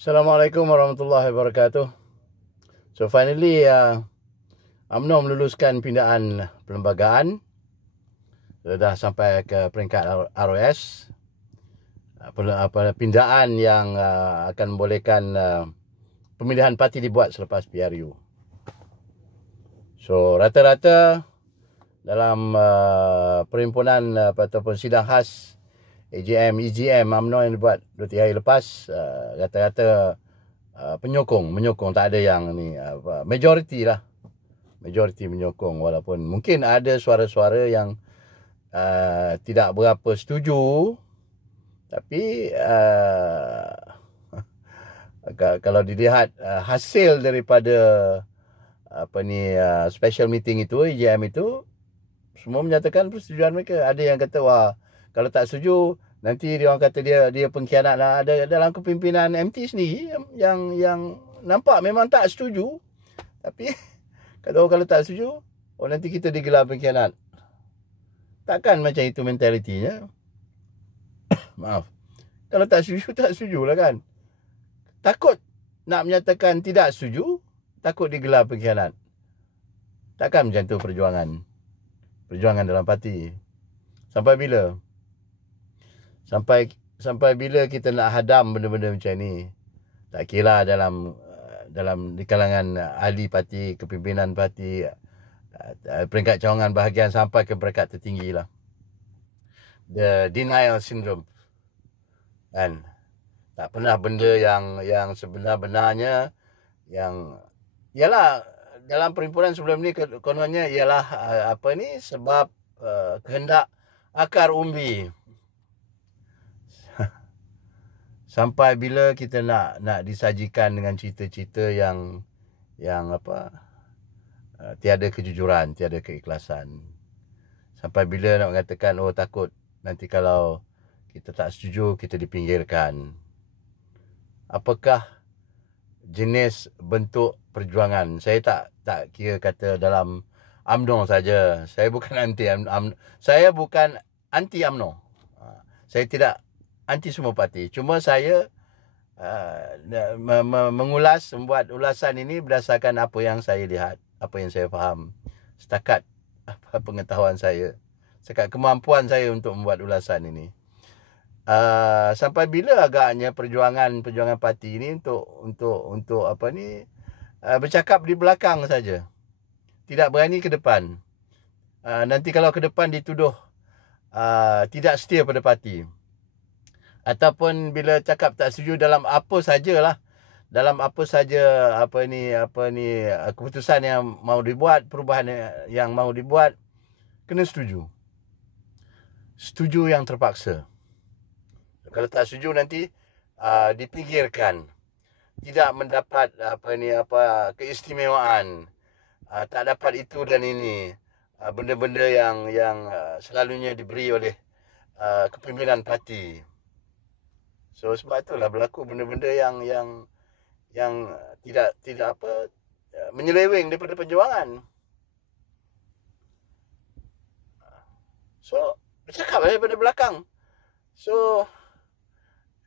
Assalamualaikum warahmatullahi wabarakatuh. So finally, UMNO meluluskan pindaan perlembagaan. Sudah sampai ke peringkat ROS. Pindaan yang akan membolehkan pemilihan parti dibuat selepas PRU. So rata-rata dalam perhimpunan ataupun sidang khas AGM, EGM UMNO yang dibuat 2-3 hari lepas, rata-rata menyokong, tak ada yang ni majoriti lah. Majoriti menyokong, walaupun mungkin ada suara-suara yang tidak berapa setuju, tapi kalau dilihat hasil daripada special meeting itu, EGM itu, semua menyatakan persetujuan mereka. Ada yang kata, wah, kalau tak setuju nanti dia orang kata dia pengkhianat lah. Ada dalam kepimpinan MT sendiri yang nampak memang tak setuju, tapi kalau tak setuju, nanti kita digelar pengkhianat. Takkan macam itu mentalitinya. Maaf, kalau tak setuju lah kan. Takut nak menyatakan tidak setuju, takut digelar pengkhianat. Takkan macam tu perjuangan dalam parti. Sampai bila? Sampai bila kita nak hadam benda-benda macam ni? Tak kira dalam di kalangan ahli parti, kepimpinan parti, peringkat cawangan bahagian sampai ke peringkat tertinggi lah. The denial syndrome. Kan? Tak pernah benda yang sebenar-benarnya yang ialah dalam perhimpunan sebelum ni kononnya ialah sebab kehendak akar umbi. Sampai bila kita nak disajikan dengan cerita-cerita yang tiada kejujuran, tiada keikhlasan. Sampai bila nak mengatakan, takut nanti kalau kita tak setuju, kita dipinggirkan. Apakah jenis bentuk perjuangan? Saya tak kira kata dalam UMNO saja. Saya bukan anti UMNO. Saya bukan anti UMNO. Saya tidak anti semua parti. Cuma saya membuat ulasan ini berdasarkan apa yang saya lihat, apa yang saya faham, setakat pengetahuan saya, setakat kemampuan saya untuk membuat ulasan ini. Sampai bila agaknya perjuangan parti ini untuk bercakap di belakang saja, tidak berani ke depan. Nanti kalau ke depan dituduh tidak setia pada parti, ataupun bila cakap tak setuju dalam apa sajalah, dalam apa saja keputusan yang mau dibuat, perubahan yang mau dibuat, kena setuju yang terpaksa. Kalau tak setuju nanti dipinggirkan, tidak mendapat keistimewaan, tak dapat itu dan ini, benda-benda yang selalunya diberi oleh kepimpinan parti. So sebab itulah berlaku benda-benda yang tidak menyeleweng daripada perjuangan. So bercakap daripada belakang. So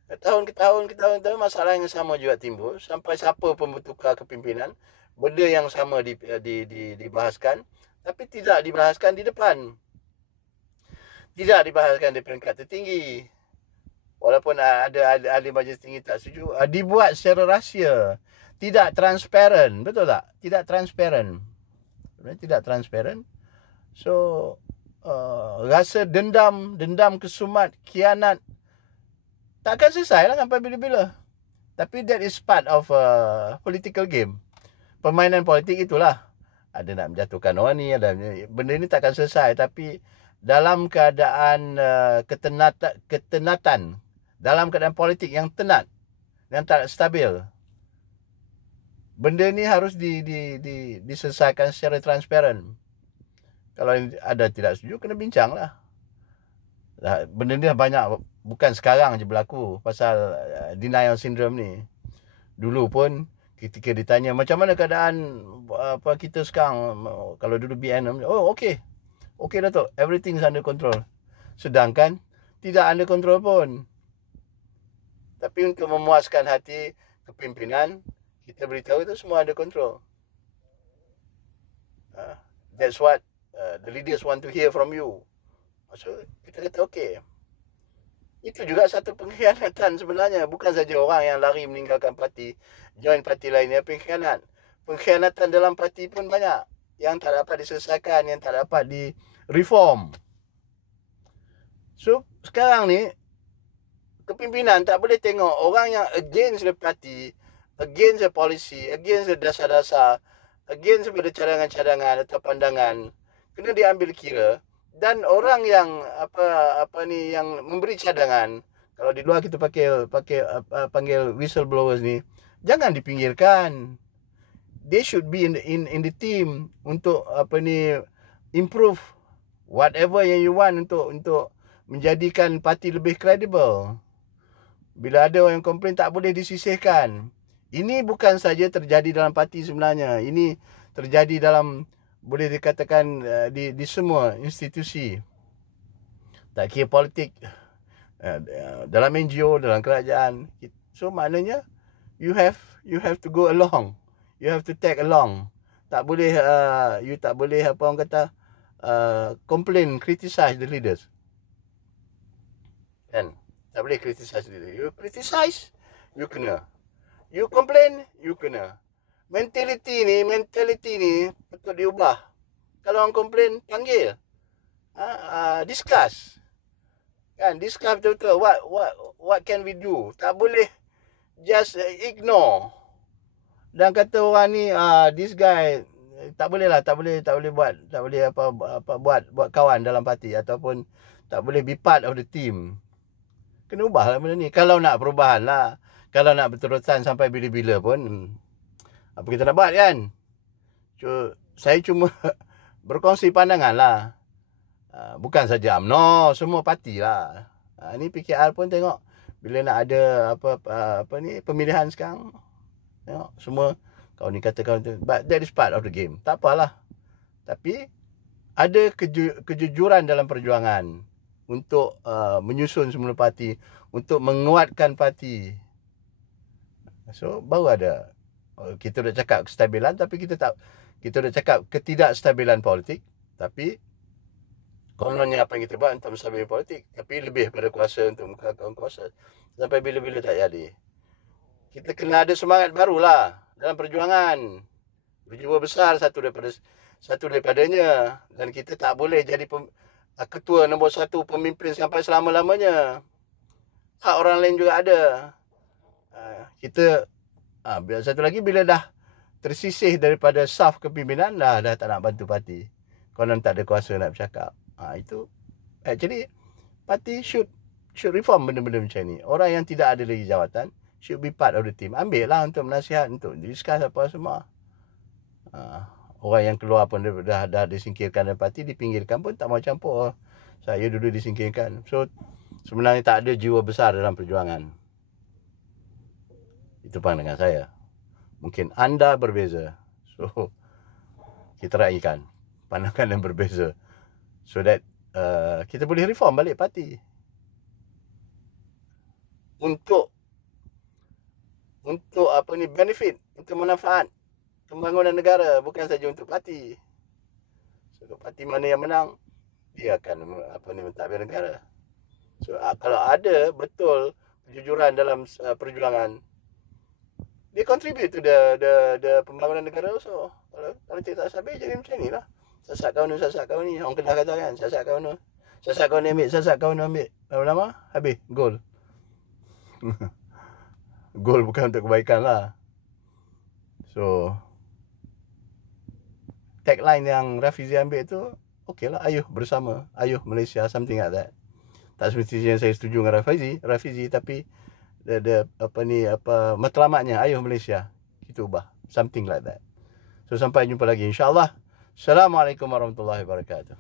tahun ke tahun masalah yang sama juga timbul. Sampai siapa pun bertukar kepimpinan, benda yang sama dibahaskan, tapi tidak dibahaskan di depan, tidak dibahaskan di peringkat tertinggi. Walaupun ada ahli majlis tinggi tak setuju, dibuat secara rahsia, tidak transparan. Betul tak? Tidak transparan. So rasa dendam kesumat, khianat takkan selesai lah sampai bila-bila. Tapi that is part of political game. Permainan politik itulah. Ada nak menjatuhkan orang ni, benda ni takkan selesai. Tapi dalam keadaan ketenatan, dalam keadaan politik yang tenat, yang tak stabil, benda ni harus diselesaikan secara transparan. Kalau ada tidak setuju, kena bincang lah. Benda ni banyak, bukan sekarang je berlaku pasal denial syndrome ni. Dulu pun ketika ditanya macam mana keadaan kita sekarang, kalau dulu BN, okey Datuk, everything is under control. Sedangkan tidak under control pun. Tapi untuk memuaskan hati kepimpinan, kita beritahu itu semua ada kontrol. That's what the leaders want to hear from you. So kita kata okey. Itu juga satu pengkhianatan sebenarnya. Bukan saja orang yang lari meninggalkan parti, join parti lainnya pengkhianat. Pengkhianatan dalam parti pun banyak. Yang tak dapat diselesaikan, yang tak dapat di reform. So sekarang ni kepimpinan tak boleh tengok orang yang against the party, against the policy, against the dasar-dasar, against pada cadangan-cadangan atau pandangan, kena diambil kira. Dan orang yang yang memberi cadangan, kalau di luar kita panggil whistleblowers ni, jangan dipinggirkan. They should be in the team untuk improve whatever yang you want untuk menjadikan parti lebih kredibel. Bila ada orang yang komplain, tak boleh disisihkan. Ini bukan saja terjadi dalam parti sebenarnya. Ini terjadi dalam, boleh dikatakan, di semua institusi. Tak kira politik, dalam NGO, dalam kerajaan. So maknanya you have to go along. You have to tag along. Tak boleh you tak boleh complain, criticize the leaders. Kan? Tak boleh criticize the leaders. You criticize, you kena. You complain, you kena. Mentality ni betul diubah. Kalau orang komplain, panggil. Discuss. Kan, discuss betul-betul. What can we do? Tak boleh just ignore. Dan kata orang ni, this guy tak boleh buat kawan dalam parti, ataupun tak boleh be part of the team. Kena ubahlah benda ni. Kalau nak perubahan lah. Kalau nak berterusan sampai bila-bila pun, apa kita nak buat kan? So, saya cuma berkongsi pandangan lah. Bukan saja UMNO, semua parti lah. Ni PKR pun tengok, bila nak ada pemilihan sekarang, tengok semua kau ni kata kau tu. But that is part of the game. Tak apalah. Tapi ada kejujuran dalam perjuangan untuk menyusun semula parti, untuk menguatkan parti. So baru ada, kita dah cakap kestabilan, tapi kita dah cakap ketidakstabilan politik. Tapi kononnya apa yang kita buat untuk menstabilkan politik, tapi lebih pada kuasa untuk mengkakalkan kuasa. Sampai bila-bila tak jadi. Kita kena ada semangat barulah dalam perjuangan. Berjiwa besar satu daripadanya. Dan kita tak boleh jadi ketua nombor 1, pemimpin sampai selama-lamanya. Hak orang lain juga ada. Kita satu lagi, bila dah tersisih daripada saf kepimpinan, dah tak nak bantu parti. Konon tak ada kuasa nak bercakap. Itu actually parti should reform benda-benda macam ni. Orang yang tidak ada lagi jawatan should be part of the team. Ambil lah untuk menasihat, untuk discuss apa semua. Orang yang keluar pun dah disingkirkan dari parti, dipinggirkan pun tak mau campur. Saya dulu disingkirkan. So sebenarnya tak ada jiwa besar dalam perjuangan. Itu pandangan saya. Mungkin anda berbeza. So kita raikan pandangan yang berbeza, so that kita boleh reform balik parti untuk benefit, untuk manfaat pembangunan negara, bukan saja untuk parti. So parti mana yang menang, dia akan mentadbir negara. So kalau ada betul kejujuran dalam perjuangan, dia contribute to the pembangunan negara also. Kalau tidak sabar, jadi macam ni lah. Sasak kau ni. Orang Kedah kata kan, sasak kau ni ambil. Lama-lama, habis, gol. Gol bukan untuk kebaikan lah. So tagline yang Rafizi ambil tu, okey lah, ayuh bersama, ayuh Malaysia, something like that. Tak semestinya saya setuju dengan Rafizi, tapi matlamatnya, ayuh Malaysia, kita ubah, something like that. So sampai jumpa lagi, insyaAllah. Assalamualaikum warahmatullahi wabarakatuh.